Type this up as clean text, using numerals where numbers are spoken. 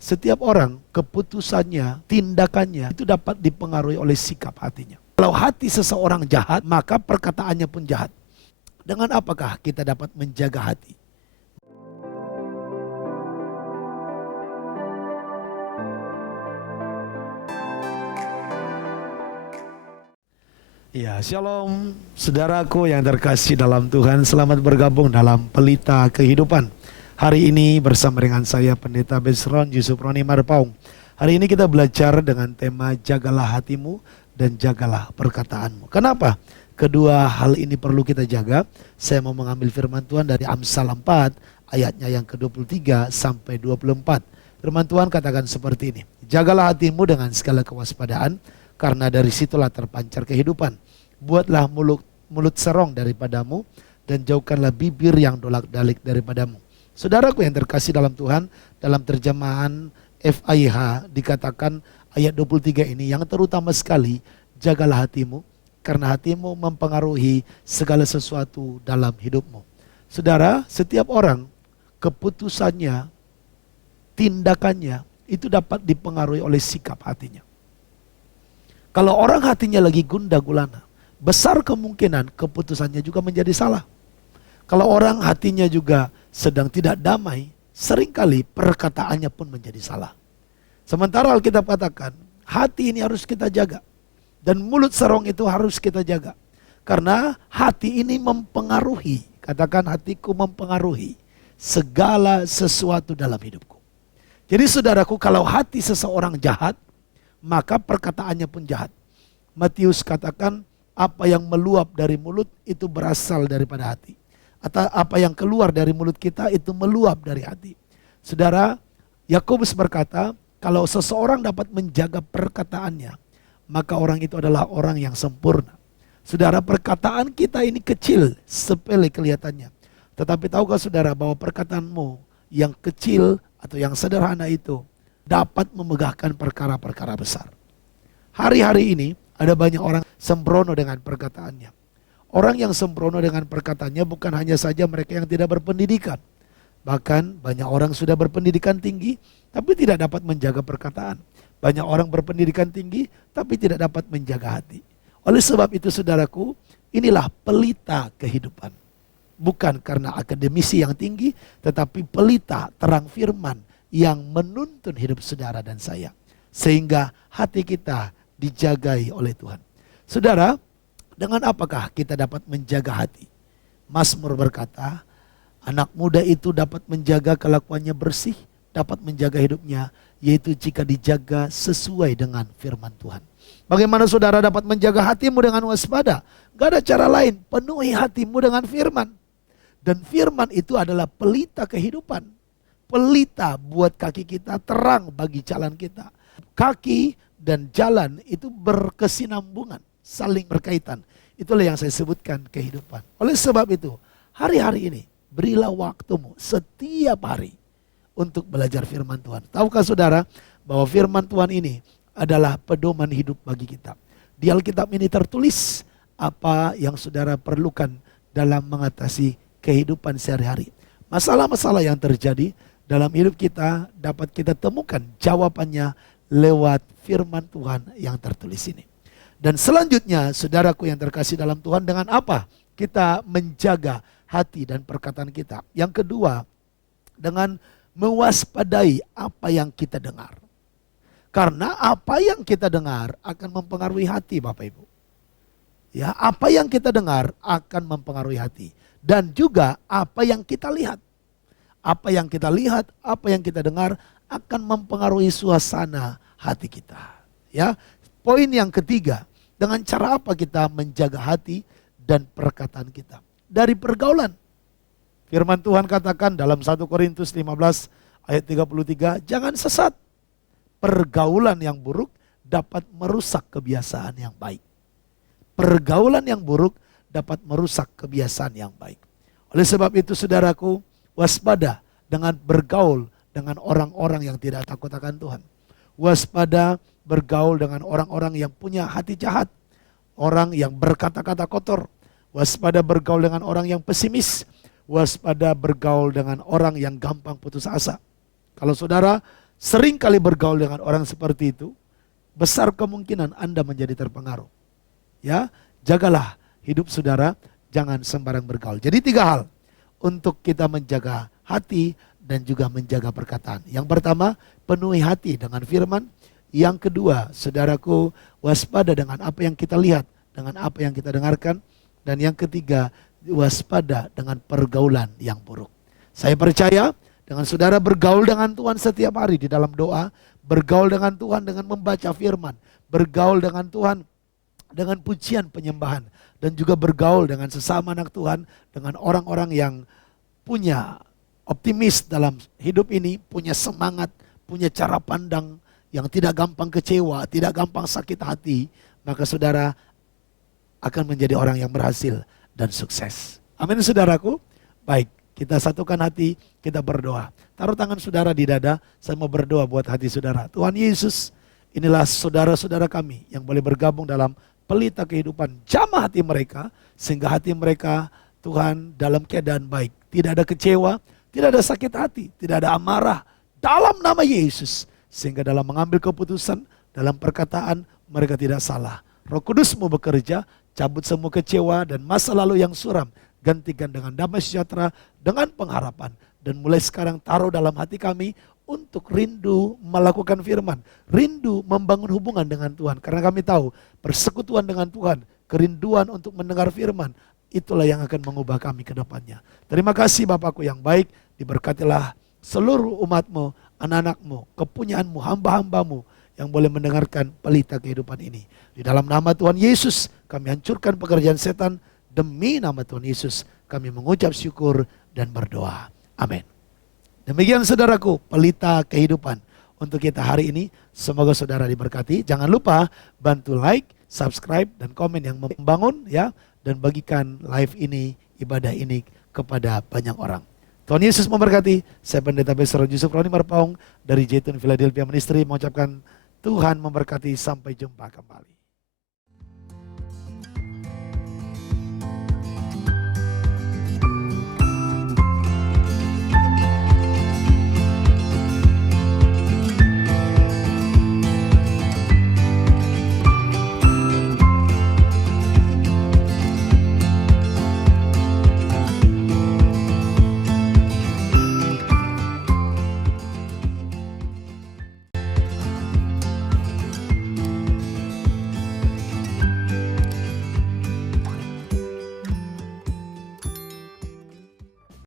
Setiap orang, keputusannya, tindakannya itu dapat dipengaruhi oleh sikap hatinya. Kalau hati seseorang jahat, maka perkataannya pun jahat. Dengan apakah kita dapat menjaga hati? Ya, shalom saudaraku yang terkasih dalam Tuhan. Selamat bergabung dalam Pelita Kehidupan. Hari ini bersama dengan saya Pendeta Besron Yusuf Roni Marpaung. Hari ini kita belajar dengan tema jagalah hatimu dan jagalah perkataanmu. Kenapa? Kedua hal ini perlu kita jaga. Saya mau mengambil firman Tuhan dari Amsal 4 ayatnya yang ke-23 sampai 24. Firman Tuhan katakan seperti ini. Jagalah hatimu dengan segala kewaspadaan, karena dari situlah terpancar kehidupan. Buatlah mulut serong daripadamu, dan jauhkanlah bibir yang dolak-dalik daripadamu. Saudaraku yang terkasih dalam Tuhan, dalam terjemahan FIH dikatakan ayat 23 ini yang terutama sekali, jagalah hatimu, karena hatimu mempengaruhi segala sesuatu dalam hidupmu. Saudara, setiap orang, keputusannya, tindakannya, itu dapat dipengaruhi oleh sikap hatinya. Kalau orang hatinya lagi gundah gulana, besar kemungkinan keputusannya juga menjadi salah. Kalau orang hatinya juga sedang tidak damai, seringkali perkataannya pun menjadi salah. Sementara Alkitab katakan, hati ini harus kita jaga. Dan mulut serong itu harus kita jaga. Karena hati ini mempengaruhi, katakan hatiku mempengaruhi segala sesuatu dalam hidupku. Jadi saudaraku, kalau hati seseorang jahat, maka perkataannya pun jahat. Matius katakan apa yang meluap dari mulut itu berasal daripada hati. Atau apa yang keluar dari mulut kita itu meluap dari hati. Saudara, Yakobus berkata kalau seseorang dapat menjaga perkataannya, maka orang itu adalah orang yang sempurna. Saudara, perkataan kita ini kecil, sepele kelihatannya. Tetapi tahukah saudara bahwa perkataanmu yang kecil atau yang sederhana itu dapat memegahkan perkara-perkara besar. Hari-hari ini ada banyak orang sembrono dengan perkataannya. Orang yang sembrono dengan perkataannya bukan hanya saja mereka yang tidak berpendidikan. Bahkan banyak orang sudah berpendidikan tinggi tapi tidak dapat menjaga perkataan. Banyak orang berpendidikan tinggi tapi tidak dapat menjaga hati. Oleh sebab itu saudaraku, inilah pelita kehidupan. Bukan karena akademisi yang tinggi, tetapi pelita terang firman yang menuntun hidup saudara dan saya. Sehingga hati kita dijagai oleh Tuhan. Saudara, dengan apakah kita dapat menjaga hati? Mazmur berkata, anak muda itu dapat menjaga kelakuannya bersih, dapat menjaga hidupnya, yaitu jika dijaga sesuai dengan firman Tuhan. Bagaimana saudara dapat menjaga hatimu dengan waspada? Gak ada cara lain, penuhi hatimu dengan firman. Dan firman itu adalah pelita kehidupan. Pelita buat kaki kita, terang bagi jalan kita. Kaki dan jalan itu berkesinambungan, saling berkaitan. Itulah yang saya sebutkan kehidupan. Oleh sebab itu, hari-hari ini berilah waktumu setiap hari untuk belajar firman Tuhan. Tahukah saudara bahwa firman Tuhan ini adalah pedoman hidup bagi kita. Di Alkitab ini tertulis apa yang saudara perlukan dalam mengatasi kehidupan sehari-hari. Masalah-masalah yang terjadi dalam hidup kita dapat kita temukan jawabannya lewat firman Tuhan yang tertulis ini. Dan selanjutnya saudaraku yang terkasih dalam Tuhan, dengan apa kita menjaga hati dan perkataan kita? Yang kedua, dengan mewaspadai apa yang kita dengar. Karena apa yang kita dengar akan mempengaruhi hati Bapak Ibu. Ya, apa yang kita dengar akan mempengaruhi hati. Dan juga apa yang kita lihat. Apa yang kita lihat, apa yang kita dengar akan mempengaruhi suasana hati kita. Ya, poin yang ketiga, dengan cara apa kita menjaga hati dan perkataan kita? Dari pergaulan. Firman Tuhan katakan dalam 1 Korintus 15 ayat 33, jangan sesat. Pergaulan yang buruk dapat merusak kebiasaan yang baik. Pergaulan yang buruk dapat merusak kebiasaan yang baik. Oleh sebab itu saudaraku, waspada dengan bergaul dengan orang-orang yang tidak takut akan Tuhan. Waspada bergaul dengan orang-orang yang punya hati jahat. Orang yang berkata-kata kotor. Waspada bergaul dengan orang yang pesimis. Waspada bergaul dengan orang yang gampang putus asa. Kalau saudara sering kali bergaul dengan orang seperti itu, besar kemungkinan Anda menjadi terpengaruh. Ya, jagalah hidup saudara, jangan sembarang bergaul. Jadi 3 hal untuk kita menjaga hati dan juga menjaga perkataan. Yang pertama, penuhi hati dengan firman. Yang kedua, saudaraku, waspada dengan apa yang kita lihat, dengan apa yang kita dengarkan. Dan yang ketiga, waspada dengan pergaulan yang buruk. Saya percaya dengan saudara bergaul dengan Tuhan setiap hari di dalam doa, bergaul dengan Tuhan dengan membaca firman, bergaul dengan Tuhan dengan pujian penyembahan, dan juga bergaul dengan sesama anak Tuhan, dengan orang-orang yang punya optimis dalam hidup ini, punya semangat, punya cara pandang yang tidak gampang kecewa, tidak gampang sakit hati, maka saudara akan menjadi orang yang berhasil dan sukses. Amin saudaraku. Baik, kita satukan hati, kita berdoa. Taruh tangan saudara di dada, saya mau berdoa buat hati saudara. Tuhan Yesus, inilah saudara-saudara kami yang boleh bergabung dalam pelita kehidupan. Jamah hati mereka, sehingga hati mereka Tuhan dalam keadaan baik. Tidak ada kecewa, tidak ada sakit hati, tidak ada amarah. Dalam nama Yesus, sehingga dalam mengambil keputusan, dalam perkataan mereka tidak salah. Roh Kudus-Mu bekerja, cabut semua kecewa dan masa lalu yang suram, gantikan dengan damai sejahtera, dengan pengharapan. Dan mulai sekarang taruh dalam hati kami untuk rindu melakukan firman, rindu membangun hubungan dengan Tuhan. Karena kami tahu persekutuan dengan Tuhan, kerinduan untuk mendengar firman, itulah yang akan mengubah kami ke depannya. Terima kasih Bapakku yang baik, diberkatilah seluruh umat-Mu, anak-anak-Mu, kepunyaan-Mu, hamba-hamba-Mu yang boleh mendengarkan pelita kehidupan ini. Di dalam nama Tuhan Yesus, kami hancurkan pekerjaan setan. Demi nama Tuhan Yesus, kami mengucap syukur dan berdoa. Amin. Demikian saudaraku, pelita kehidupan untuk kita hari ini. Semoga saudara diberkati. Jangan lupa bantu like, subscribe, dan komen yang membangun ya. Dan bagikan live ini, ibadah ini kepada banyak orang. Tuhan Yesus memberkati. Saya Pendeta Besron Yusuf Roni Marpaung dari Jaytun Philadelphia Ministry mengucapkan Tuhan memberkati. Sampai jumpa kembali.